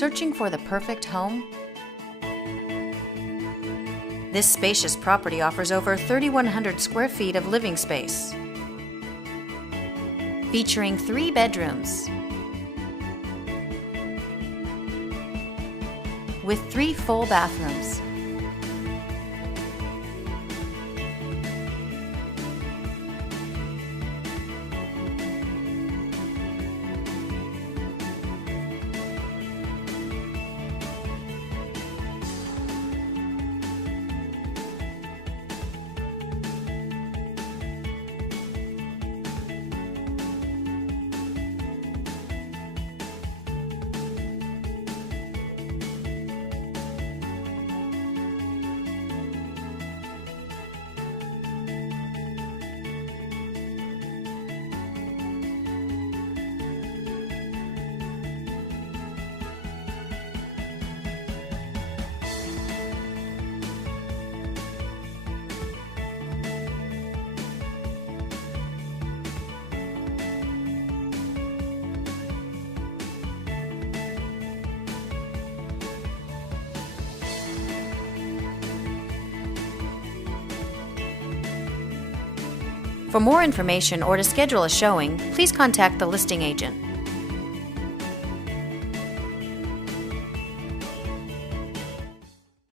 Searching for the perfect home? This spacious property offers over 3,100 square feet of living space, featuring 3 bedrooms with 3 full bathrooms. For more information or to schedule a showing, please contact the listing agent.